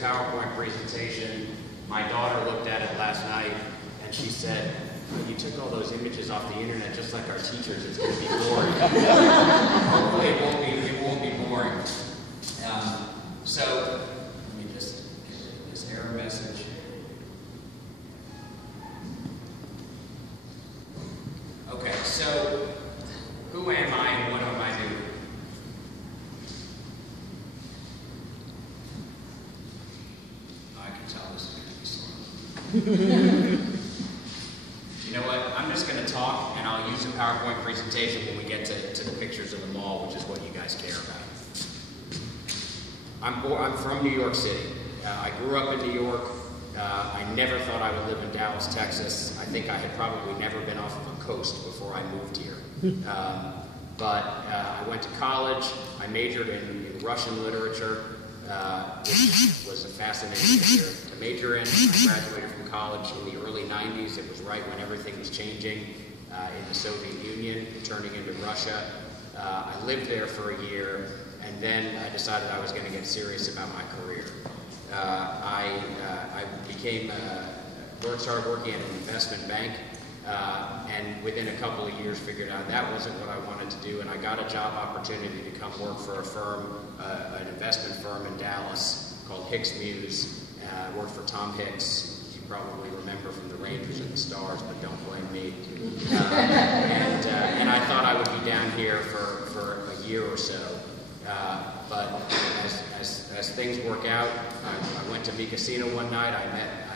PowerPoint presentation. My daughter looked at it last night and she said, "Oh, you took all those images off the internet just like our teachers. It's going to be boring." Hopefully it won't be boring. So let me just get this error message. Okay, so who am I and what am I doing? I can tell this is going to be slow. You know what? I'm just going to talk, and I'll use a PowerPoint presentation when we get to the pictures of the mall, which is what you guys care about. I'm from New York City. I grew up in New York. I never thought I would live in Dallas, Texas. I think I had probably never been off of a coast before I moved here. But I went to college. I majored in Russian literature, which was a fascinating career to major in. I graduated from college in the early 90s. It was right when everything was changing in the Soviet Union, turning into Russia. I lived there for a year, and then I decided I was going to get serious about my career. I started working at an investment bank, and within a couple of years figured out that wasn't what I wanted to do, and I got a job opportunity to come work for a firm, an investment firm in Dallas called Hicks Muse. I worked for Tom Hicks. You probably remember from the Rangers and the Stars, but don't blame me. And I thought I would be down here for a year or so. But as things work out, I went to Mi Casino one night. I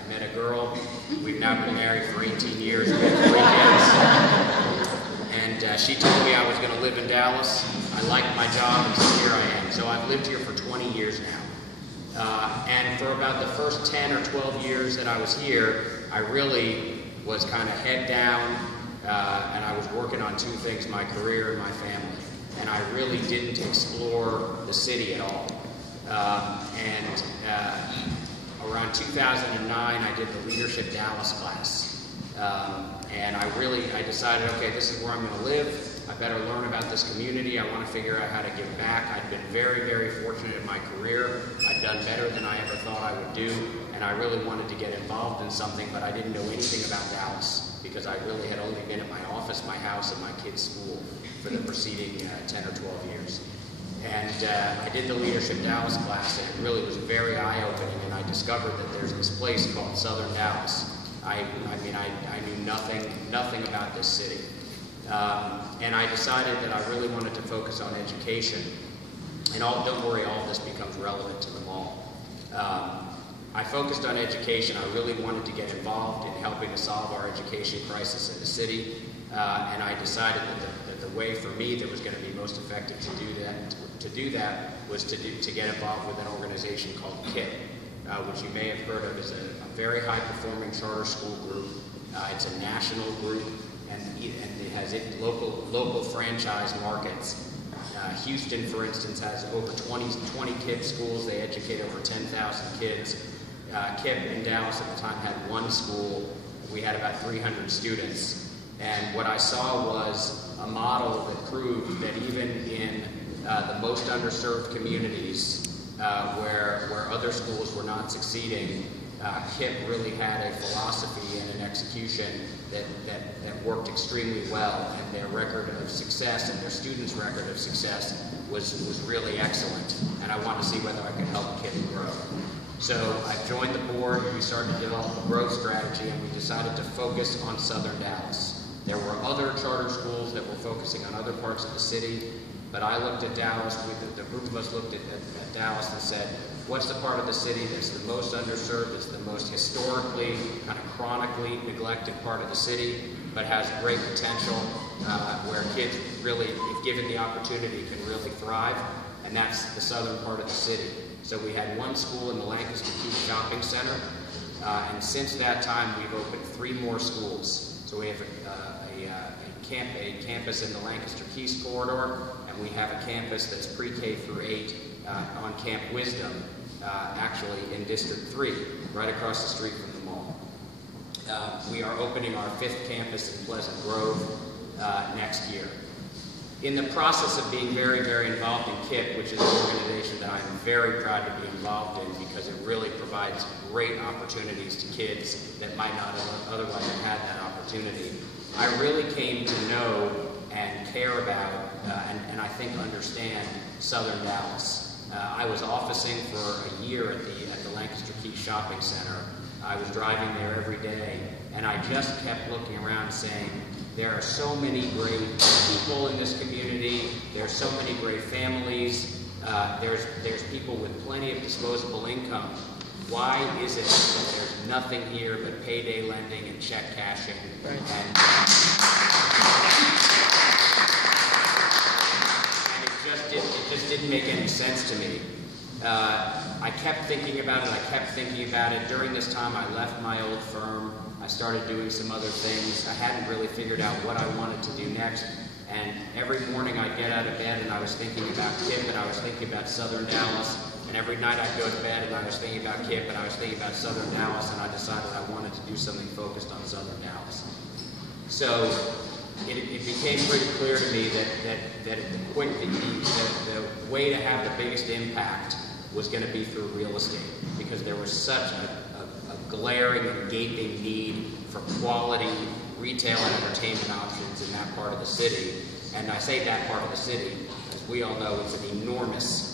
met a girl. We've now been married for 18 years. We have 3 kids. And she told me I was going to live in Dallas. I liked my job, and so here I am. So I've lived here for 20 years now. And for about the first 10 or 12 years that I was here, I really was kind of head down, and I was working on 2 things, my career and my family. And I really didn't explore the city at all. Around 2009, I did the Leadership Dallas class. And I decided, okay, this is where I'm going to live. I better learn about this community. I want to figure out how to give back. I'd been very, very fortunate in my career. I'd done better than I ever thought I would do. And I really wanted to get involved in something, but I didn't know anything about Dallas because I really had only been at my office, my house, and my kids' school for the preceding 10 or 12 years. And I did the Leadership Dallas class, and it really was very eye-opening, and I discovered that there's this place called Southern Dallas. I knew nothing about this city. And I decided that I really wanted to focus on education. And don't worry, all of this becomes relevant to the mall. I focused on education. I really wanted to get involved in helping to solve our education crisis in the city. And I decided that the way for me that was going to be most effective to do that was to get involved with an organization called KIT, which you may have heard of as a very high-performing charter school group. It's a national group, and it has local franchise markets. Houston, for instance, has over 20 KIT schools. They educate over 10,000 kids. KIT in Dallas at the time had 1 school. We had about 300 students. And what I saw was a model that proved that even in the most underserved communities where other schools were not succeeding, KIT really had a philosophy and an execution that worked extremely well, and their record of success and their students' record of success was really excellent. And I wanted to see whether I could help KIT grow. So I joined the board, we started to develop a growth strategy, and we decided to focus on Southern Dallas. There were other charter schools that were focusing on other parts of the city, but I looked at Dallas, the group of us looked at Dallas and said, what's the part of the city that's the most underserved, it's the most historically, kind of chronically neglected part of the city, but has great potential, where kids really, if given the opportunity, can really thrive, and that's the southern part of the city. So we had 1 school in the Lancaster Keys Shopping Center, and since that time we've opened 3 more schools. So we have a campus in the Lancaster Keys corridor, and we have a campus that's pre-K through 8 on Camp Wisdom, actually in District 3, right across the street from the mall. We are opening our 5th campus in Pleasant Grove next year. in the process of being very, very involved in KIP, which is an organization that I'm very proud to be involved in because it really provides great opportunities to kids that might not have otherwise have had that opportunity, I really came to know and care about and I think understand Southern Dallas. I was officing for a year at the Lancaster Key Shopping Center. I was driving there every day, and I just kept looking around saying, there are so many great people in this community, there's so many great families, there's people with plenty of disposable income. Why is it that there's nothing here but payday lending and check cashing? Right. And it just didn't make any sense to me. I kept thinking about it. During this time, I left my old firm. I started doing some other things. I hadn't really figured out what I wanted to do next. And every morning I'd get out of bed and I was thinking about KIP and I was thinking about Southern Dallas. And every night I'd go to bed and I was thinking about KIP and I was thinking about Southern Dallas, and I decided I wanted to do something focused on Southern Dallas. So it became pretty clear to me that the way to have the biggest impact was going to be through real estate, because there was such a glaring and gaping need for quality retail and entertainment options in that part of the city. And I say that part of the city, as we all know, it's an enormous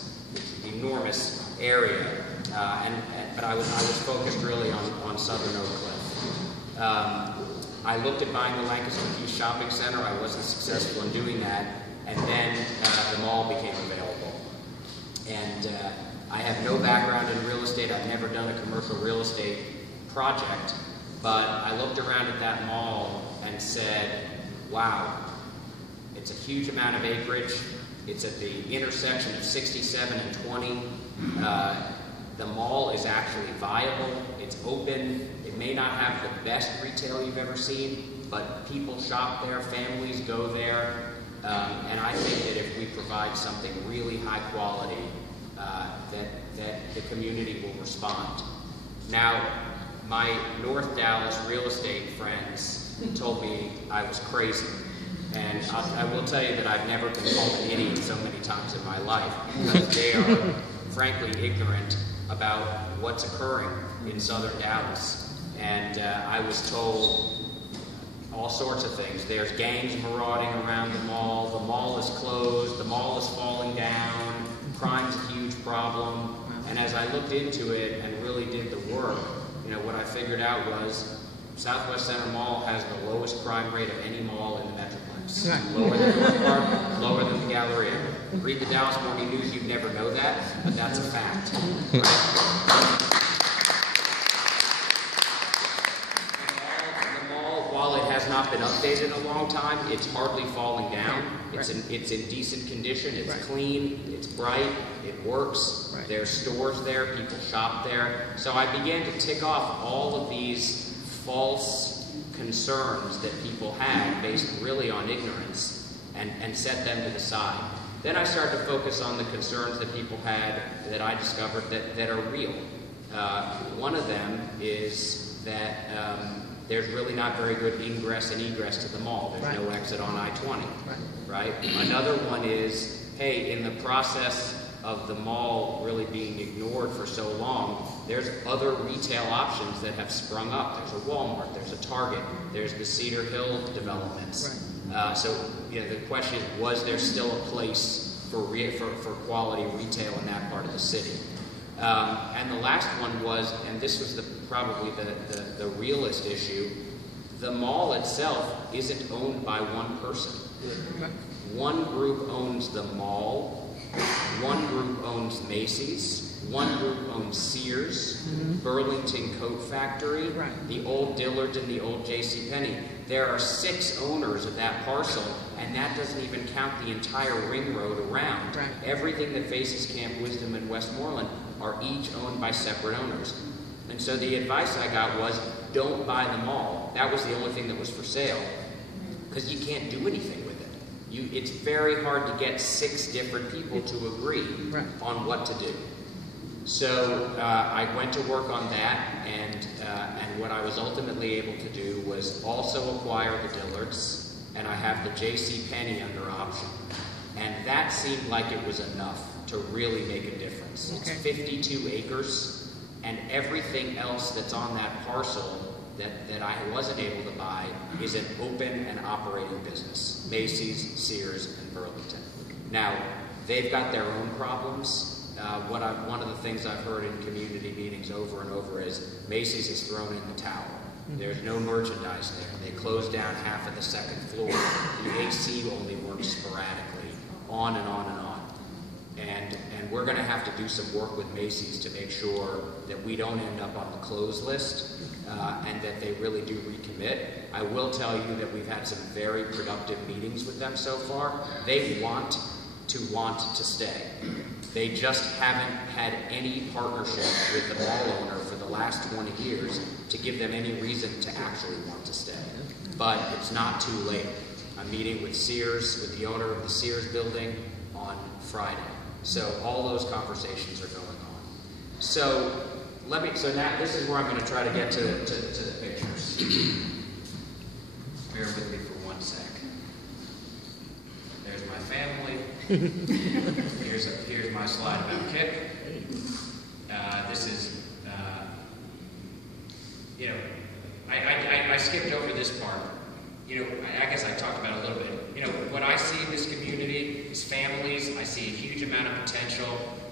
area. But I was focused really on Southern Oak Cliff. I looked at buying the Lancaster Key Shopping Center. I wasn't successful in doing that, and then the mall became available. And I have no background in real estate. I've never done a commercial real estate project, but I looked around at that mall and said, wow, it's a huge amount of acreage. It's at the intersection of 67 and 20. The mall is actually viable. It's open. It may not have the best retail you've ever seen, but people shop there, families go there, and I think that if we provide something really high quality, that the community will respond. Now, my North Dallas real estate friends told me I was crazy. And I will tell you that I've never been called an idiot so many times in my life, because they are frankly ignorant about what's occurring in Southern Dallas. And I was told all sorts of things. There's gangs marauding around the mall is closed, the mall is falling down, crime's a huge problem. And as I looked into it and really did the work, what I figured out was Southwest Center Mall has the lowest crime rate of any mall in the Metroplex. Right. Lower than North Park, lower than the Galleria. Read the Dallas Morning News, you'd never know that, but that's a fact. The mall, while it has not been updated in a long time, it's hardly falling down. It's in decent condition, it's clean, it's bright, it works. There's stores there, people shop there. So I began to tick off all of these false concerns that people had based really on ignorance and set them to the side. Then I started to focus on the concerns that people had that I discovered that are real. One of them is that there's really not very good ingress and egress to the mall. There's no exit on I-20, right? Another one is, hey, in the process of the mall really being ignored for so long, there's other retail options that have sprung up. There's a Walmart, there's a Target, there's the Cedar Hill developments. So the question is, was there still a place for quality retail in that part of the city? And the last one was, and this was probably the realest issue, the mall itself isn't owned by one person. One group owns the mall, one group owns Macy's, one group owns Sears, Burlington Coat Factory, the old Dillard's and the old JCPenney. There are 6 owners of that parcel, and that doesn't even count the entire ring road around. Everything that faces Camp Wisdom and Westmoreland are each owned by separate owners. And so the advice I got was, don't buy the mall. That was the only thing that was for sale, because you can't do anything with it. It's very hard to get 6 different people to agree on what to do. So I went to work on that, and what I was ultimately able to do was also acquire the Dillard's, and I have the J.C. Penney under option. And that seemed like it was enough to really make a difference. It's 52 acres, and everything else that's on that parcel that I wasn't able to buy is an open and operating business. Macy's, Sears, and Burlington. Now, they've got their own problems. One of the things I've heard in community meetings over and over is Macy's has thrown in the towel. There's no merchandise there. They closed down half of the second floor. The AC only works sporadically, on and on and on. And we're going to have to do some work with Macy's to make sure that we don't end up on the closed list and that they really do recommit. I will tell you that we've had some very productive meetings with them so far. They want to stay. They just haven't had any partnership with the mall owner for the last 20 years to give them any reason to actually want to stay. But it's not too late. I'm meeting with Sears, with the owner of the Sears building on Friday. So all those conversations are going on. So now this is where I'm going to try to get to the pictures. Bear with me for 1 sec. There's my family. Here's my slide about Kip. This is, I skipped over this part. I guess I talked about it a little bit. What I see in this community is families. I see a huge amount of potential,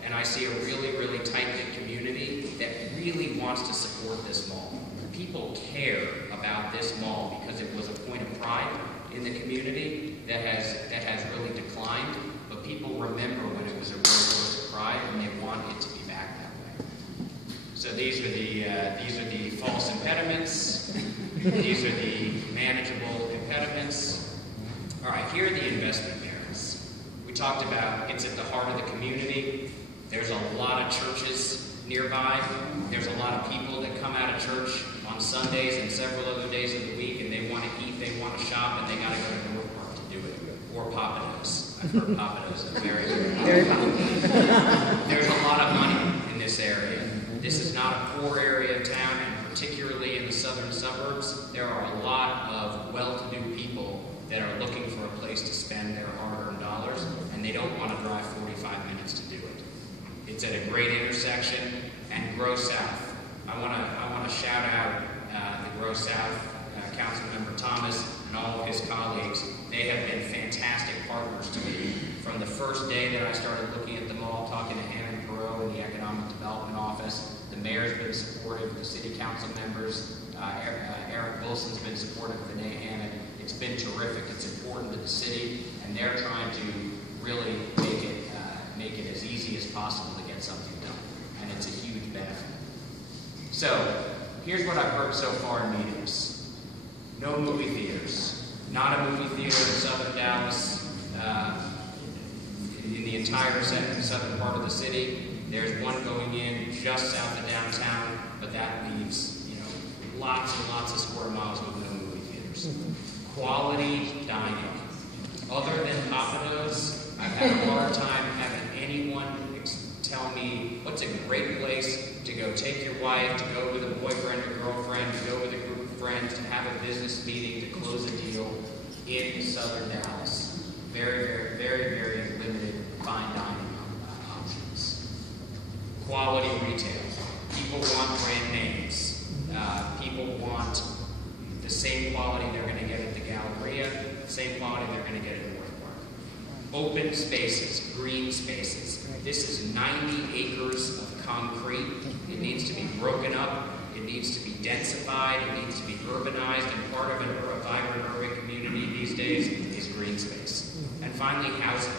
and I see a really, really tight-knit community that really wants to support this mall. People care about this mall because it was a point of pride in the community that has really declined. But people remember when it was a real source of pride, and they want it to be back that way. So these are the false impediments. These are the manageable impediments. All right, here are the investment areas. We talked about it's at the heart of the community. There's a lot of churches nearby. There's a lot of people that come out of church on Sundays and several other days of the week, and they want to eat, they want to shop, and they got to go to North Park to do it. Or Papados. I've heard Papados is very, very popular. There's a lot of money in this area. This is not a poor area of town, and particularly in the southern suburbs, there are a lot of well-to-do people that are looking for a place to spend their hard-earned dollars, and they don't want to drive 45 minutes to do it. It's at a great intersection, and Grow South. I want to shout out the Grow South Councilmember Thomas and all of his colleagues. They have been fantastic partners to me. From the first day that I started looking at the mall, talking to Hannah Perot in the Economic Development Office, the mayor's been supportive, the city council members, Eric Wilson's been supportive of Renee Hammond. It's been terrific. It's important to the city, and they're trying to really make it as easy as possible to get something done, and it's a huge benefit. So here's what I've heard so far in meetings. No movie theaters. Not a movie theater in southern Dallas, in the entire southern part of the city. There's one going in just south of downtown, but that leaves lots and lots of square miles with no movie theaters. Quality dining. Other than Papados, I've had a hard time having anyone tell me what's a great place to go take your wife, to go with a boyfriend or girlfriend, to go with a group of friends, to have a business meeting, to close a deal in southern Dallas. Very, very, very, very limited fine dining options. Quality retail. People want brand names. People want the same quality they're going to get at the Galleria, the same quality they're going to get at North Park. Open spaces, green spaces. This is 90 acres of concrete. It needs to be broken up. It needs to be densified. It needs to be urbanized. And part of a vibrant urban community these days is green space. And finally, housing.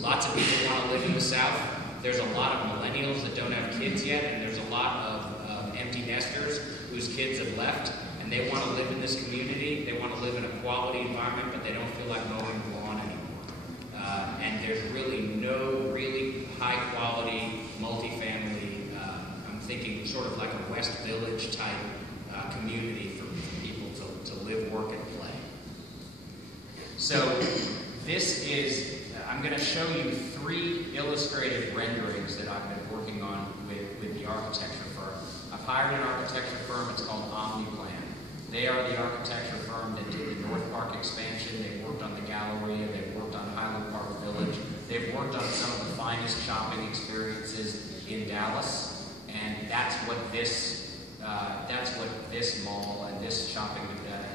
Lots of people want to live in the South. There's a lot of millennials that don't have kids yet, and there's a lot of empty nesters whose kids have left, and they want to live in this community. They want to live in a quality environment, but they don't feel like mowing the lawn anymore. And there's really no really high-quality multifamily, I'm thinking sort of like a West Village type community for people to live, work, and play. So this is, I'm going to show you 3 illustrated renderings that I've been working on with the architecture firm. I've hired an architecture firm, it's called OmniPlan. They are the architecture firm that did the North Park expansion. They've worked on the Galleria. They've worked on Highland Park Village. They've worked on some of the finest shopping experiences in Dallas, and that's what this mall and this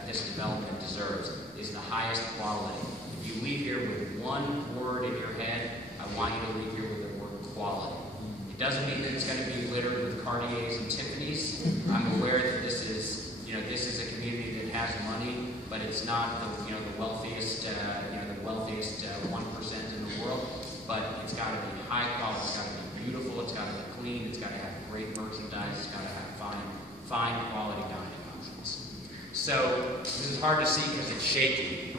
this development deserves, is the highest quality. If you leave here with one word in your head, I want you to leave here with the word quality. It doesn't mean that it's going to be littered with Cartiers and Tiffany's. I'm aware that this is a community that has money, but it's not the wealthiest 1% in the world. But it's got to be high quality. It's got to be beautiful. It's got to be clean. It's got to have great merchandise. It's got to have fine quality dining options. So this is hard to see because it's shaky.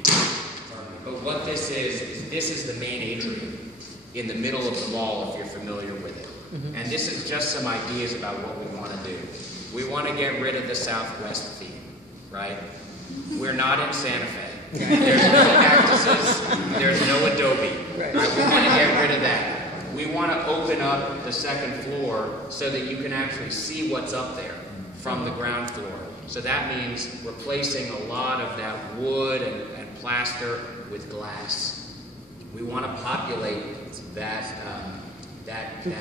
But what this is the main atrium in the middle of the mall, if you're familiar with it. And this is just some ideas about what we want to do. We want to get rid of the Southwest theme, right? We're not in Santa Fe. There's no cactuses. There's no adobe. Right? We want to get rid of that. We want to open up the second floor so that you can actually see what's up there from the ground floor. So that means replacing a lot of that wood and plaster with glass. We want to populate that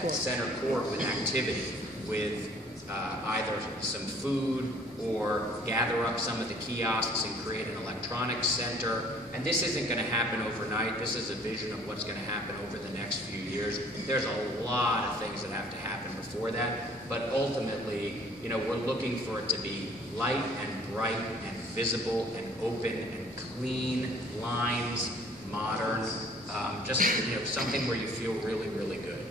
center court with activity, with either some food or gather up some of the kiosks and create an electronics center. And this isn't going to happen overnight. This is a vision of what's going to happen over the next few years. There's a lot of things that have to happen before that, but ultimately, we're looking for it to be light and bright and visible and open and clean lines, modern, just something where you feel really, really good.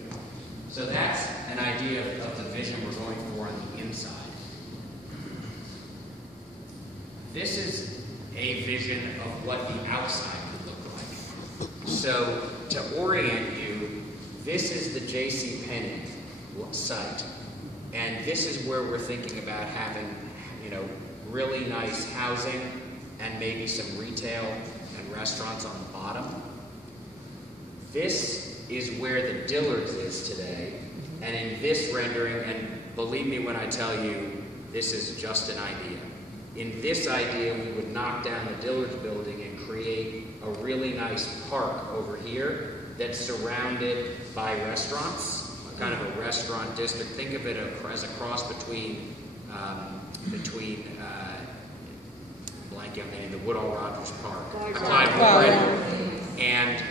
So that's an idea of the vision we're going for on the inside. This is a vision of what the outside would look like. So to orient you, this is the JCPenney site. And this is where we're thinking about having, really nice housing and maybe some retail and restaurants on the bottom. This is where the Dillard's is today. And in this rendering, and believe me when I tell you, this is just an idea. In this idea, we would knock down the Dillard's building and create a really nice park over here that's surrounded by restaurants, kind of a restaurant district. Think of it as a cross between blanking on the name, the Woodall Rogers Park, and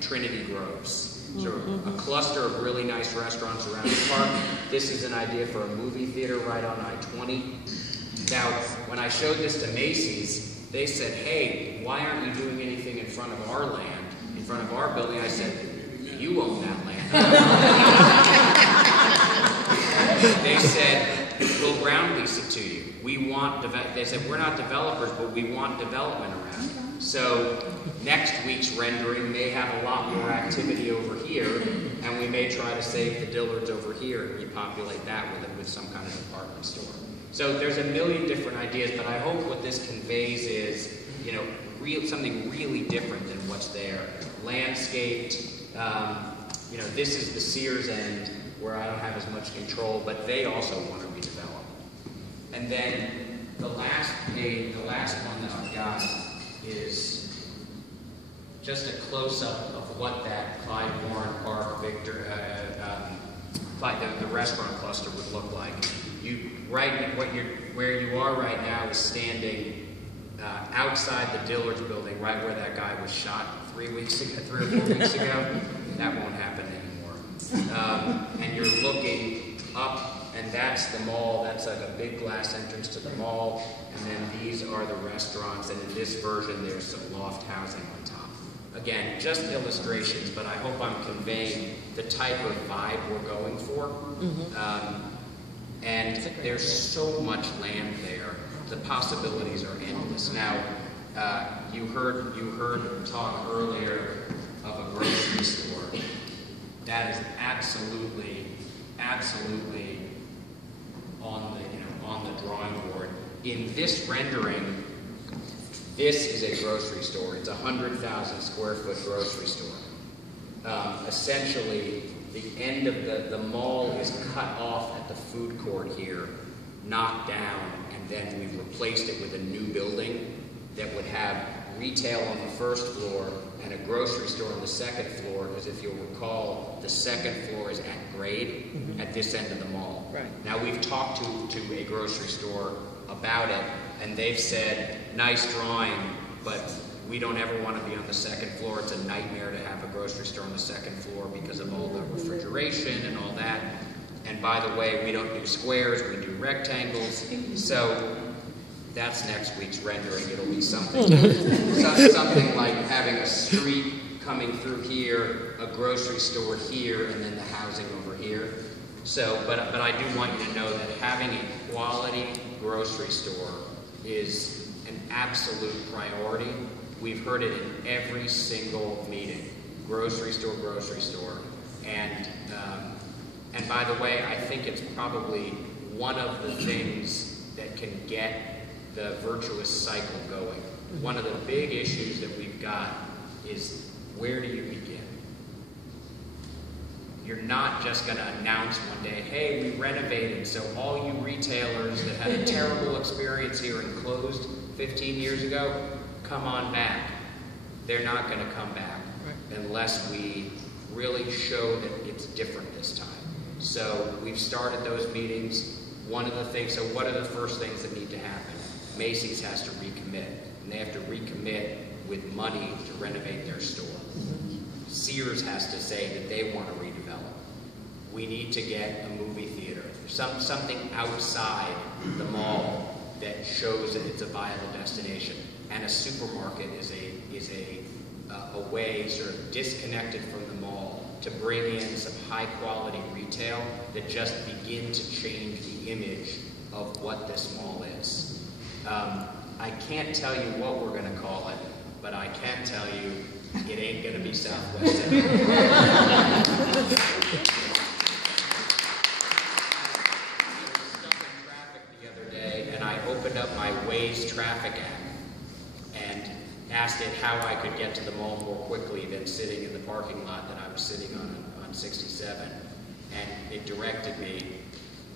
Trinity Groves. So a cluster of really nice restaurants around the park. This is an idea for a movie theater right on I-20. Now, when I showed this to Macy's, they said, hey, why aren't you doing anything in front of our land, in front of our building? I said, you own that land. They said, we'll ground lease it to you. They said, we're not developers, but we want development around. So next week's rendering may have a lot more activity over here, and we may try to save the Dillard's over here and repopulate that with some kind of department store. So there's a million different ideas, but I hope what this conveys is, something really different than what's there. Landscaped, this is the Sears end where I don't have as much control, but they also want to redevelop. And then the last one that I've got is just a close-up of what that Clyde Warren Park the restaurant cluster would look like. Where you are right now is standing outside the Dillard's building, right where that guy was shot 3 or 4 weeks ago. That won't happen anymore. And you're looking up, and that's the mall. That's like a big glass entrance to the mall. And then these are the restaurants. And in this version, there's some loft housing on top. Again, just illustrations, but I hope I'm conveying the type of vibe we're going for. And there's so much land there. The possibilities are endless. Now, you heard talk earlier of a grocery store. That is absolutely on the drawing board. In this rendering, this is a grocery store. It's a 100,000 square foot grocery store. Essentially, the end of the mall is cut off at the food court here, knocked down, and then we replaced it with a new building that would have retail on the first floor and a grocery store on the second floor, because if you'll recall, the second floor is at grade at this end of the mall. Right. Now, we've talked to a grocery store about it, and they've said, nice drawing, but we don't ever want to be on the second floor. It's a nightmare to have a grocery store on the second floor because of all the refrigeration and all that. And by the way, we don't do squares, we do rectangles. So that's next week's rendering. It'll be something, something like having a street coming through here, a grocery store here, and then the housing over here. So, but I do want you to know that having a quality grocery store is an absolute priority. We've heard it in every single meeting. Grocery store, grocery store. And by the way, I think it's probably one of the things that can get the virtuous cycle going. One of the big issues that we've got is, where do you begin? You're not just going to announce one day, hey, we renovated, so all you retailers that had a terrible experience here and closed 15 years ago, come on back. They're not going to come back unless we really show that it's different this time. So we've started those meetings. One of the things, so what are the first things that need to happen? Macy's has to recommit, and they have to recommit with money to renovate their store. Sears has to say that they want to redevelop. We need to get a movie theater, something outside the mall that shows that it's a viable destination. And a supermarket is a way sort of disconnected from the mall to bring in some high quality retail that just begin to change the image of what this mall is. I can't tell you what we're going to call it, but I can tell you it ain't going to be Southwest anymore. I was stuck in traffic the other day, and I opened up my Waze traffic app and asked it how I could get to the mall more quickly than sitting in the parking lot that I was sitting on 67. And it directed me,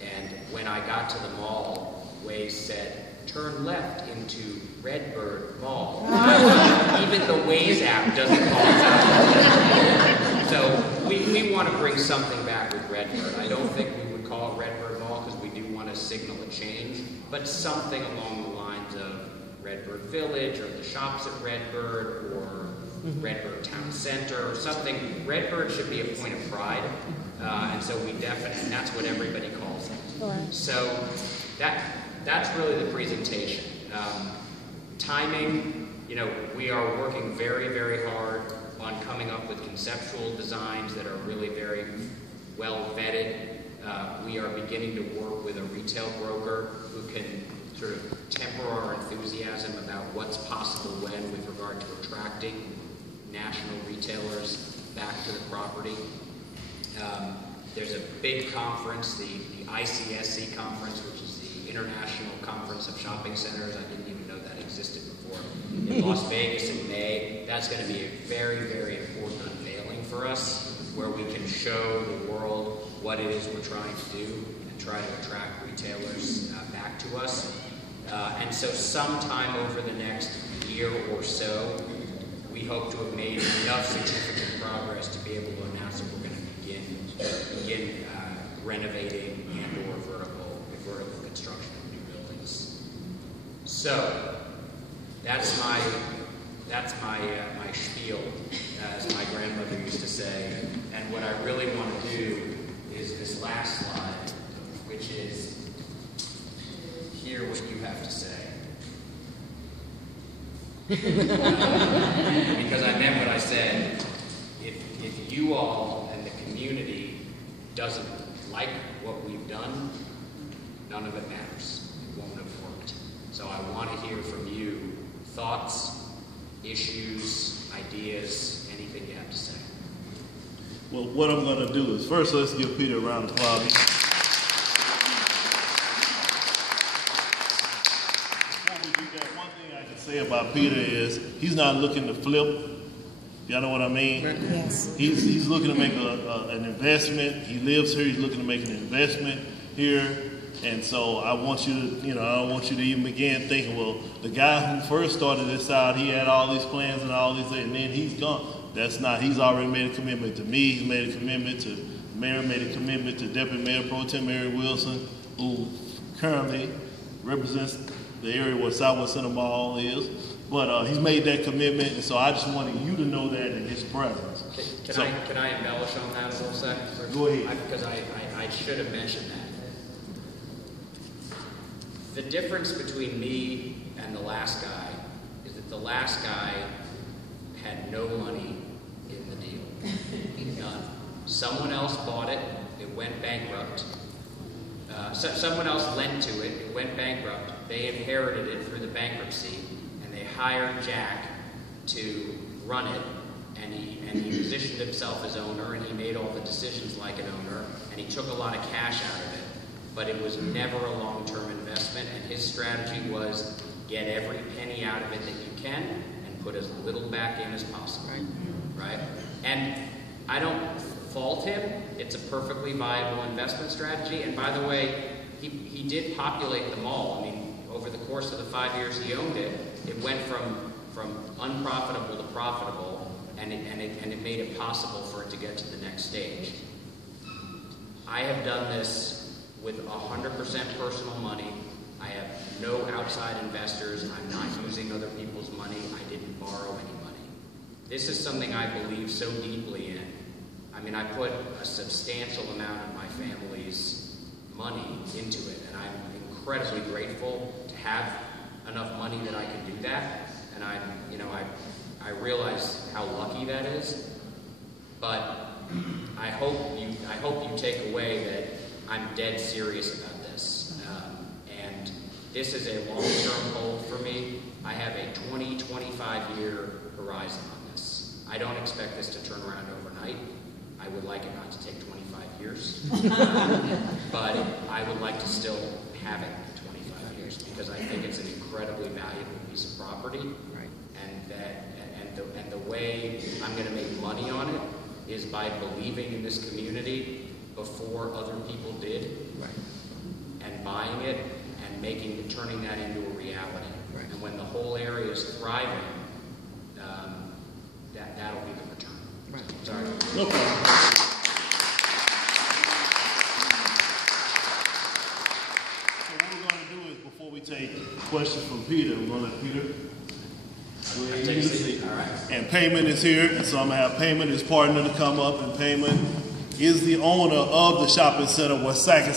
and when I got to the mall, Waze said, turn left into Redbird Mall. Even the Waze app doesn't call it out. So we want to bring something back with Redbird. I don't think we would call it Redbird Mall because we do want to signal a change, but something along the lines of Redbird Village or the shops at Redbird or Redbird Town Center or something. Redbird should be a point of pride, and so we definitely, and that's what everybody calls it. So that's really the presentation. Timing, you know, we are working very, very hard on coming up with conceptual designs that are really very well vetted. We are beginning to work with a retail broker who can sort of temper our enthusiasm about what's possible when with regard to attracting national retailers back to the property. There's a big conference, the ICSC conference, which is the International Conference of Shopping Centers. I didn't even know that existed before. In Las Vegas in May. That's going to be a very, very important unveiling for us, where we can show the world what it is we're trying to do and try to attract retailers back to us. And so sometime over the next year or so, we hope to have made enough significant progress to be able to announce that we're going to begin renovating and or vertical construction of new buildings. So that's my spiel, as my grandmother used to say. And what I really want to do is this last slide, which is hear what you have to say. Because I meant what I said. If you all and the community doesn't like what we've done, none of it matters. It won't have worked. So I want to hear from you thoughts, issues, ideas, anything you have to say. Well, what I'm going to do is first let's give Peter a round of applause. Before we do that, one thing I can say about Peter is he's not looking to flip. Y'all know what I mean? Yes. He's looking to make an investment. He lives here. He's looking to make an investment here. And so I want you to, I don't want you to even begin thinking, well, the guy who first started this out, he had all these plans and all these things, and then he's gone. That's not, he's already made a commitment to me, he's made a commitment to the mayor, made a commitment to Deputy Mayor Pro Tem Mary Wilson, who currently represents the area where Southwest Center Mall is. But he's made that commitment, and so I just wanted you to know that in his presence. Can I embellish on that a little second? Go ahead. Because I should have mentioned that. The difference between me and the last guy is that the last guy had no money in the deal. None. Someone else bought it, it went bankrupt. Someone else lent to it, it went bankrupt. They inherited it through the bankruptcy, and they hired Jack to run it, and he positioned himself as owner, and he made all the decisions like an owner, and he took a lot of cash out of it. But it was never a long-term investment, and his strategy was get every penny out of it that you can and put as little back in as possible, right? And I don't fault him. It's a perfectly viable investment strategy. And by the way, he did populate the mall. I mean, over the course of the 5 years he owned it, it went from unprofitable to profitable, and it made it possible for it to get to the next stage. I have done this with 100% personal money. I have no outside investors. I'm not using other people's money. I didn't borrow any money. This is something I believe so deeply in. I mean, I put a substantial amount of my family's money into it, and I'm incredibly grateful to have enough money that I can do that. And I realize how lucky that is. But I hope you take away that I'm dead serious about this. And this is a long-term goal for me. I have a 20, 25-year horizon on this. I don't expect this to turn around overnight. I would like it not to take 25 years. But I would like to still have it in 25 years because I think it's an incredibly valuable piece of property. Right. And the way I'm going to make money on it is by believing in this community before other people did, right, and buying it and turning that into a reality. Right. And when the whole area is thriving, that'll be the return. Right. Sorry. No problem. So what we're going to do is, before we take questions from Peter, we're going to let Peter. Take a seat. All right. And Payment is here, and so I'm going to have Payment, his partner, to come up, and Payment is the owner of the shopping center where Sac